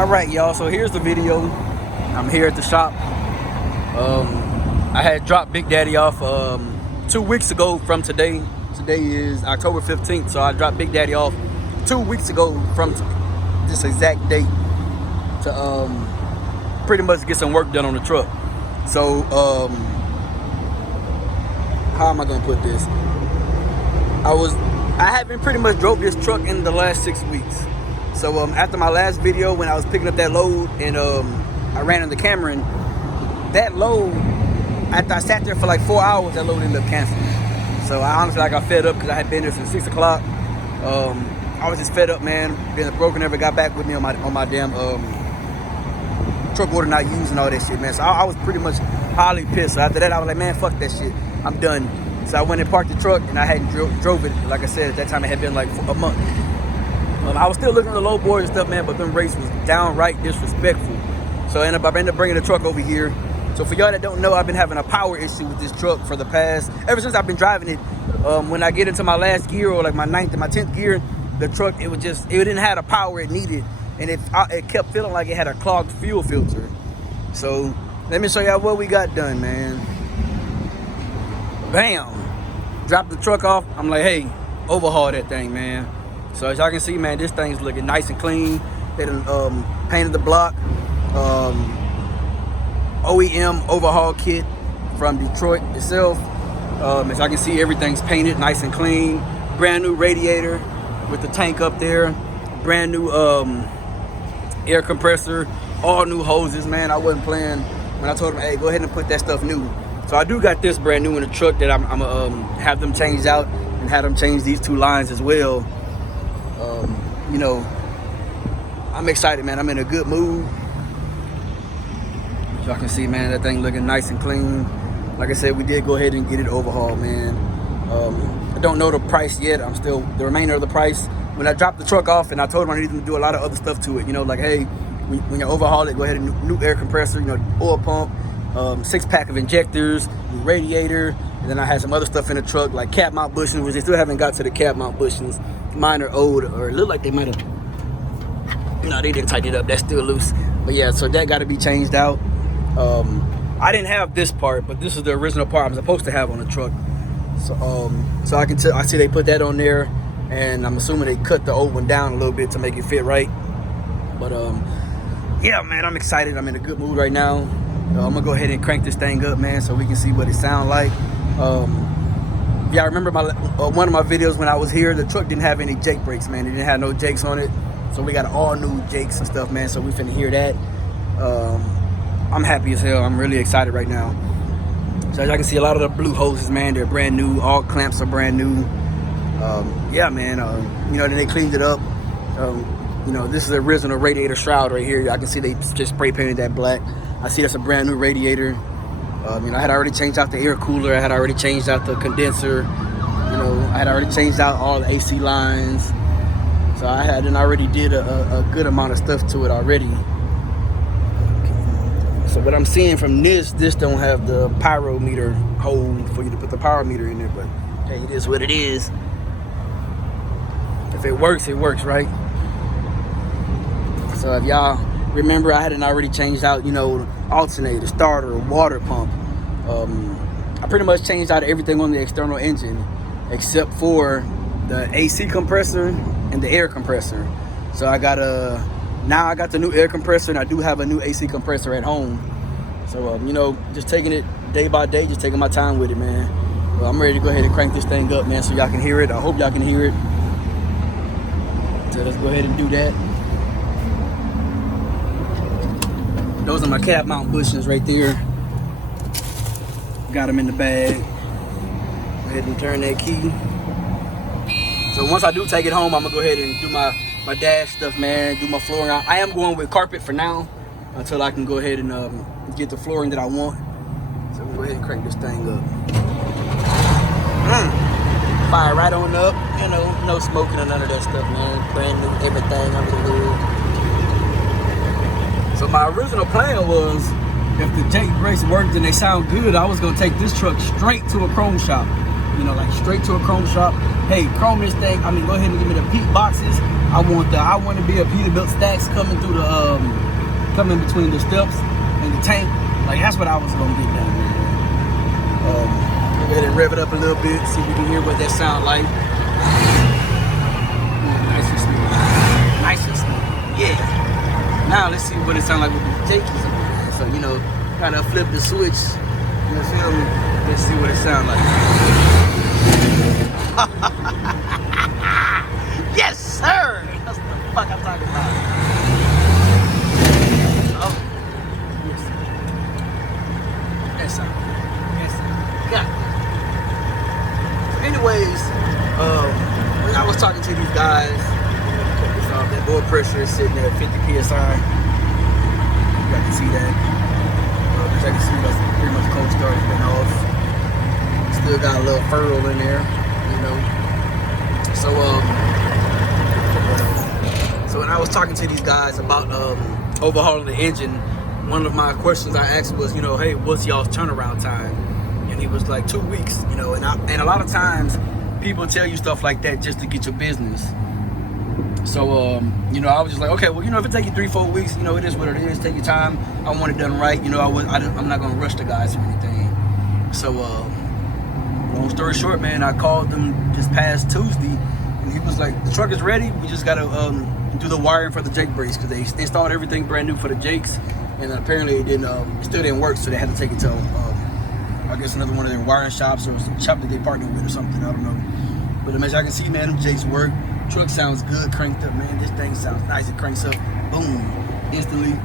Alright y'all, so here's the video. I'm here at the shop. I had dropped Big Daddy off 2 weeks ago from today. Today is October 15th, so I dropped Big Daddy off 2 weeks ago from this exact date to pretty much get some work done on the truck. So how am I gonna put this? I haven't pretty much drove this truck in the last 6 weeks. So after my last video, when I was picking up that load and I ran in the Cameron, that load, after I sat there for like 4 hours, that load ended up canceling. So I honestly got fed up because I had been there since 6 o'clock. I was just fed up, man. Then the broker never got back with me on my damn truck order not used and all that shit, man. So I was pretty much highly pissed. So after that, I was like, man, fuck that shit. I'm done. So I went and parked the truck, and I hadn't drove it. Like I said, at that time, it had been like a month. I was still looking at the low board and stuff, man, but them rates was downright disrespectful. So I ended up bringing the truck over here. So for y'all that don't know, I've been having a power issue with this truck for the past, ever since I've been driving it. When I get into my last gear, or like my 9th and my 10th gear, the truck, it didn't have the power it needed. And it kept feeling like it had a clogged fuel filter. So let me show y'all what we got done, man. Bam! Dropped the truck off. I'm like, hey, overhaul that thing, man. So as y'all can see, man, this thing's looking nice and clean. They done painted the block. OEM overhaul kit from Detroit itself. As y'all can see, everything's painted nice and clean. Brand new radiator with the tank up there. Brand new air compressor. All new hoses, man. I wasn't playing when I told them, hey, go ahead and put that stuff new. So I do got this brand new in the truck that I'm gonna have them changed out and have them change these 2 lines as well. You know, I'm excited, man. I'm in a good mood. As y'all can see, man, that thing looking nice and clean. Like I said, we did go ahead and get it overhauled, man. I don't know the price yet. I'm still the remainder of the price. When I dropped the truck off and I told them I needed them to do a lot of other stuff to it, you know, like, hey, when you overhaul it, go ahead and new air compressor, you know, oil pump, 6-pack of injectors, new radiator, and then I had some other stuff in the truck like cap mount bushings, which they still haven't got to the cap mount bushings. Mine are old, or it looked like they might have. No, they didn't tighten it up. That's still loose. But yeah, so that got to be changed out. I didn't have this part, but this is the original part I'm supposed to have on the truck. So I can tell. I see they put that on there, and I'm assuming they cut the old one down a little bit to make it fit right. But yeah, man, I'm excited. I'm in a good mood right now. I'm gonna go ahead and crank this thing up, man, so we can see what it sounds like. Y'all remember one of my videos when I was here, the truck didn't have any Jake brakes, man. It didn't have no Jakes on it. So we got all new Jakes and stuff, man. So we finna hear that. I'm happy as hell. I'm really excited right now. So as y'all can see, a lot of the blue hoses, man, they're brand new. All clamps are brand new. Yeah, man, you know, then they cleaned it up. You know, this is the original radiator shroud right here. I can see they just spray painted that black. I see that's a brand new radiator. You know, I had already changed out the air cooler. I had already changed out the condenser. You know, I had already changed out all the AC lines. So I already did a good amount of stuff to it already. So what I'm seeing from this don't have the pyrometer hole for you to put the power meter in there. But hey, it is what it is. If it works, right? So if y'all remember, I hadn't already changed out, you know, alternator, starter, water pump. I pretty much changed out everything on the external engine except for the AC compressor and the air compressor. So now I got the new air compressor, and I do have a new AC compressor at home. So you know, just taking it day by day, just taking my time with it, man. Well, I'm ready to go ahead and crank this thing up, man, so y'all can hear it. I hope y'all can hear it. So let's go ahead and do that. Those are my cap mount bushings right there. Got them in the bag. Go ahead and turn that key. So once I do take it home, I'm gonna go ahead and do my dash stuff, man. Do my flooring. I am going with carpet for now until I can go ahead and get the flooring that I want. So we'll go ahead and crank this thing up. Fire right on up. You know, no smoking or none of that stuff, man. Brand new everything under the hood. So my original plan was, if the Jake brakes worked and they sound good, I was gonna take this truck straight to a chrome shop. You know, like straight to a chrome shop, hey, chrome this thing. I mean, go ahead and give me the peak boxes. I want to be a Peterbilt stacks coming through the coming between the steps and the tank. Like that's what I was gonna get done, man. Go ahead and rev it up a little bit, see if we can hear what that sound like. Nice and smooth. Nice and smooth. Yeah. Now let's see what it sounds like with the Jakes. So you know, gotta flip the switch. You feel me? Let's see what it sounds like. Yes, sir. That's what the fuck I'm talking about. Oh, yes. Yes, sir. Yes, sir. Yeah. So, anyways, when I was talking to these guys, that oil pressure is sitting at 50 psi. You got to see that. As I can see, that's pretty much cold start has been off. Still got a little furrow in there, you know. So when I was talking to these guys about overhauling the engine, one of my questions I asked was, you know, hey, what's y'all's turnaround time? And he was like 2 weeks, you know. And a lot of times people tell you stuff like that just to get your business. So you know, I was just like, okay, well, you know, if it takes you 3-4 weeks, you know, it is what it is. Take your time. I want it done right. You know, I'm not gonna rush the guys or anything. So long story short, man, I called them this past Tuesday, and he was like, the truck is ready. We just gotta do the wiring for the Jake brace because they installed everything brand new for the Jakes, and apparently it didn't, it still didn't work, so they had to take it to I guess another one of their wiring shops or some shop that they partnered with or something. I don't know. But as I can see, man, them Jakes work. Truck sounds good, cranked up, man. This thing sounds nice. It cranks up, boom, instantly.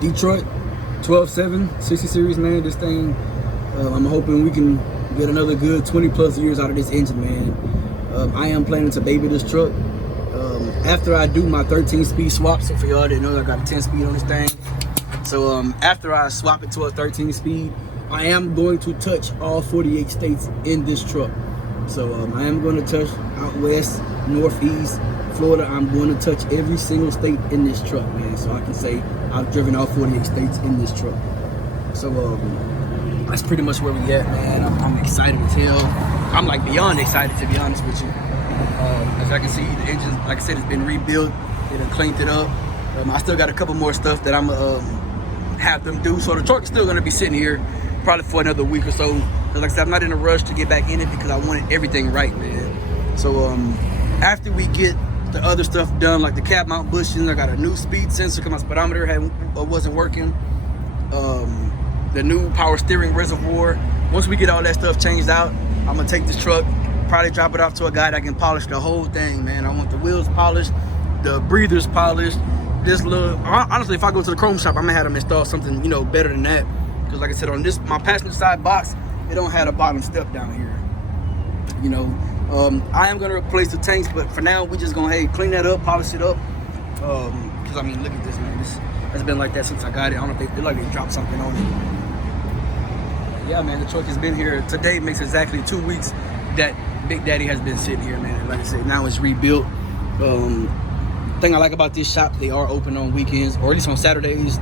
Detroit 12.7 60 series, man. This thing, I'm hoping we can get another good 20 plus years out of this engine, man. I am planning to baby this truck after I do my 13-speed swap. So for y'all that know, I got a 10-speed on this thing. So after I swap it to a 13-speed, I am going to touch all 48 states in this truck. So I am going to touch out west, northeast, Florida. I'm going to touch every single state in this truck, man. So I can say I've driven all 48 states in this truck. So that's pretty much where we at, man. I'm excited as hell. I'm like beyond excited, to be honest with you. As I can see, the engine, like I said, it's been rebuilt. They done cleaned it up. I still got a couple more stuff that I'm have them do. So the truck is still going to be sitting here probably for another week or so. Because like I said, I'm not in a rush to get back in it because I wanted everything right, man. So after we get the other stuff done, like the cab mount bushings, I got a new speed sensor because my speedometer wasn't working. The new power steering reservoir. Once we get all that stuff changed out, I'm gonna take this truck, probably drop it off to a guy that can polish the whole thing, man. I want the wheels polished, the breathers polished. This little, honestly, if I go to the chrome shop, I'm gonna have them install something, you know, better than that. Because like I said, on this, my passenger side box, it don't have a bottom step down here. You know, I am gonna replace the tanks, but for now, we just gonna, hey, clean that up, polish it up. Because I mean, look at this, man. This has been like that since I got it. I don't know if they feel like they dropped something on it. Yeah, man, the truck has been here. Today makes exactly 2 weeks that Big Daddy has been sitting here, man. And like I said, now it's rebuilt. Thing I like about this shop, they are open on weekends, or at least on Saturdays.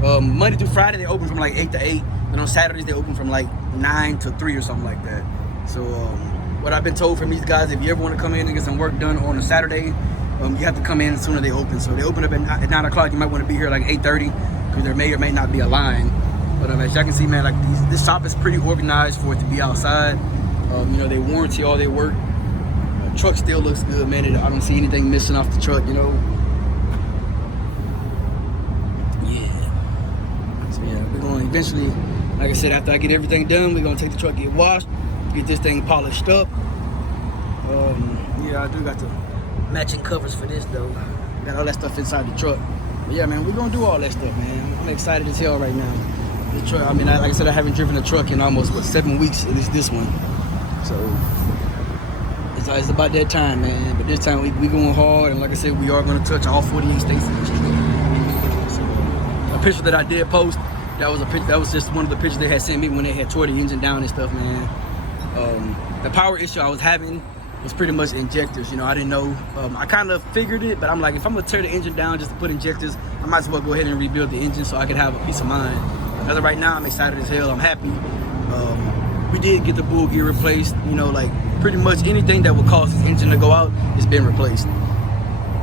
Monday through Friday, they open from like 8 to 8. And on Saturdays, they open from like 9 to 3 or something like that. So what I've been told from these guys, if you ever want to come in and get some work done on a Saturday, you have to come in as soon as they open. So they open up at 9 o'clock. You might want to be here like 8:30 because there may or may not be a line. But as y'all can see, man, like this shop is pretty organized for it to be outside. You know, they warranty all their work. Truck still looks good, man. I don't see anything missing off the truck, you know. Yeah. So yeah, we're going to eventually, like I said, after I get everything done, we're going to take the truck, get washed, get this thing polished up. Yeah, I do got the matching covers for this, though. Got all that stuff inside the truck. But yeah, man, we're going to do all that stuff, man. I'm excited as hell right now. The truck, I mean, like I said, I haven't driven a truck in almost, 7 weeks, at least this one. So it's about that time, man. But this time we going hard, and like I said, we are going to touch all 48 states in this truck. So a picture that I did post, that was just one of the pictures they had sent me when they had tore the engine down and stuff, man. The power issue I was having was pretty much injectors. You know, I didn't know. I kind of figured it, but I'm like, if I'm gonna tear the engine down just to put injectors, I might as well go ahead and rebuild the engine so I could have a peace of mind. As of right now, I'm excited as hell. I'm happy. we did get the bull gear replaced. You know, like pretty much anything that would cause this engine to go out has been replaced.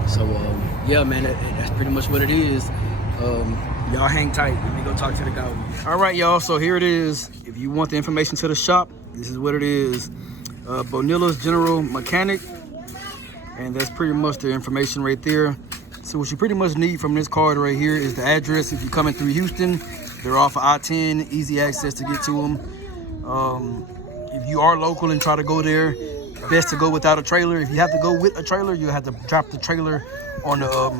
So yeah, man, that's pretty much what it is. Y'all hang tight. Let me go talk to the guy. All right, y'all. So here it is. If you want the information to the shop, this is what it is. Bonilla's General Mechanic, and that's pretty much the information right there. So what you pretty much need from this card right here is the address. If you're coming through Houston, they're off of I-10, easy access to get to them. If you are local and try to go there, best to go without a trailer. If you have to go with a trailer, you have to drop the trailer on the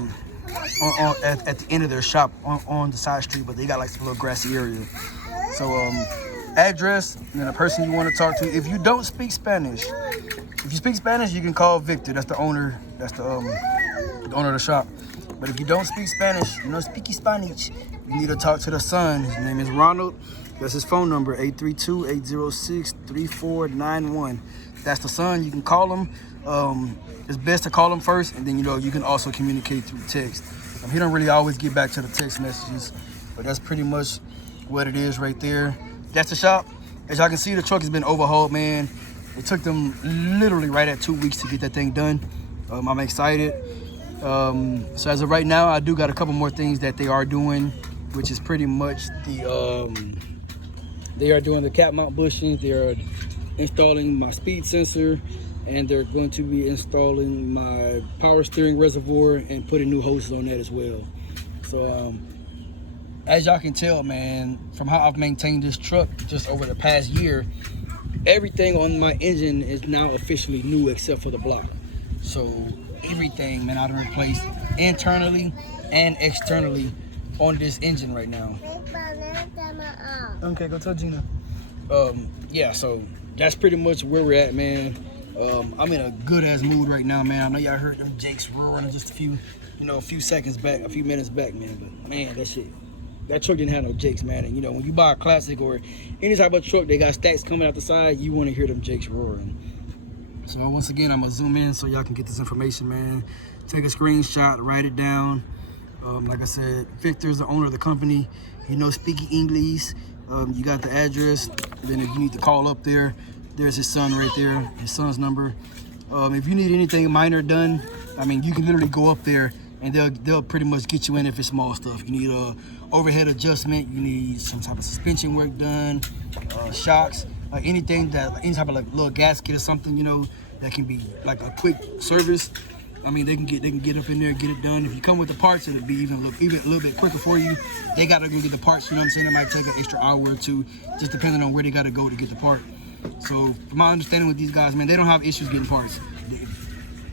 at the end of their shop on the side street, but they got like some little grassy area. So address and then a person you want to talk to. If you don't speak Spanish, if you speak Spanish, you can call Victor. That's the owner. That's the owner of the shop. But if you don't speak Spanish, you don't speak Spanish, you need to talk to the son. His name is Ronald. That's his phone number, 832-806-3491. That's the son. You can call him. It's best to call him first, and then you can also communicate through text. He don't really always get back to the text messages, but that's pretty much what it is right there. That's the shop. As y'all can see, the truck has been overhauled, man. It took them literally right at 2 weeks to get that thing done. I'm excited. So as of right now, I do got a couple more things that they are doing, which is pretty much they are doing the cap mount bushings. They are installing my speed sensor, and they're going to be installing my power steering reservoir and putting new hoses on that as well. So as y'all can tell, man, from how I've maintained this truck just over the past year, everything on my engine is now officially new except for the block. So everything, man, I done replaced internally and externally on this engine right now. Okay, go tell Gina. Yeah, so that's pretty much where we're at, man. I'm in a good ass mood right now, man. I know y'all heard them Jakes roaring just a few minutes back, man. But man, that truck didn't have no Jakes, man. And when you buy a classic or any type of truck, they got stacks coming out the side, you want to hear them Jakes roaring. So once again, I'm gonna zoom in so y'all can get this information, man. Take a screenshot, write it down. Like I said, Victor's the owner of the company. He knows speaking English. You got the address. Then if you need to call up there, there's his son right there, his son's number. If you need anything minor done, I mean, you can literally go up there and they'll pretty much get you in if it's small stuff. You need a overhead adjustment, you need some type of suspension work done, shocks, any type of like little gasket or something, that can be like a quick service. I mean, they can get up in there and get it done. If you come with the parts, it'll be even a little bit quicker for you. They gotta go get the parts, you know what I'm saying? It might take an extra hour or two, just depending on where they gotta go to get the part. So from my understanding with these guys, man, they don't have issues getting parts.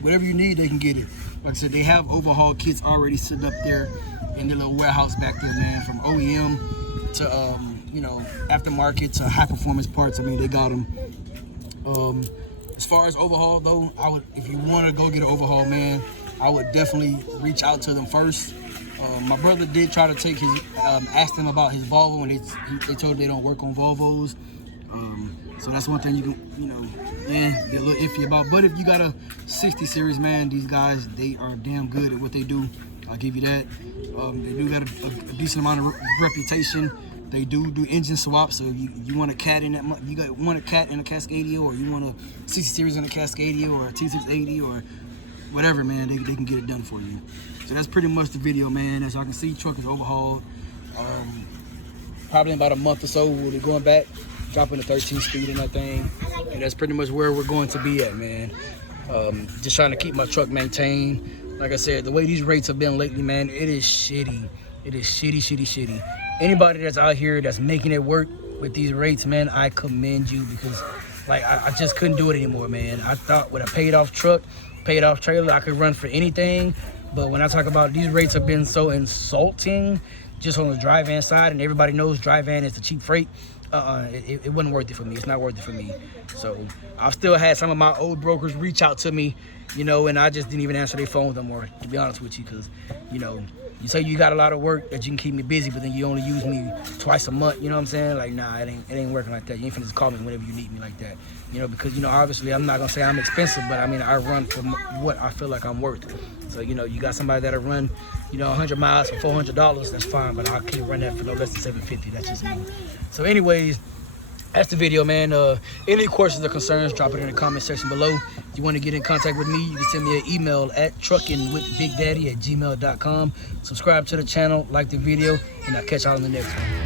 Whatever you need, they can get it. Like I said, they have overhaul kits already sitting up there in their little warehouse back there, man. From OEM to aftermarket to high performance parts. I mean, they got them. As far as overhaul though, if you want to go get an overhaul, man, I would definitely reach out to them first. My brother did try to take ask them about his Volvo, and they told him they don't work on Volvos. So that's one thing you can, be a little iffy about. But if you got a 60 series, man, these guys, they are damn good at what they do. I'll give you that. They do got a decent amount of reputation. They do engine swaps. So if you want a cat in that, want a cat in a Cascadia, or you want a 60 series in a Cascadia, or a T680, or whatever, man, they can get it done for you. So that's pretty much the video, man. As y'all can see, truck is overhauled. Probably in about a month or so, we'll be going back, dropping the 13 speed in that thing, and that's pretty much where we're going to be at, man. Just trying to keep my truck maintained. Like I said, the way these rates have been lately, man, it is shitty. It is shitty. Anybody that's out here that's making it work with these rates, man, I commend you, because like I just couldn't do it anymore, man. I thought with a paid off truck, paid off trailer, I could run for anything. But when I talk about these rates have been so insulting just on the dry van side, and everybody knows dry van is the cheap freight, it wasn't worth it for me. It's not worth it for me. So I've still had some of my old brokers reach out to me, and I just didn't even answer their phones no more, to be honest with you, because, you say you got a lot of work that you can keep me busy, but then you only use me twice a month, you know what I'm saying? Like, nah, it ain't working like that. You ain't finna just call me whenever you need me like that. Because, obviously I'm not gonna say I'm expensive, but I mean, I run for what I feel like I'm worth. So, you got somebody that'll run, 100 miles for $400, that's fine, but I can't run that for no less than $750. That's just me. So anyways, that's the video, man. Any questions or concerns, drop it in the comment section below. If you want to get in contact with me, you can send me an email at truckingwithbigdaddy@gmail.com. Subscribe to the channel, like the video, and I'll catch y'all in the next one.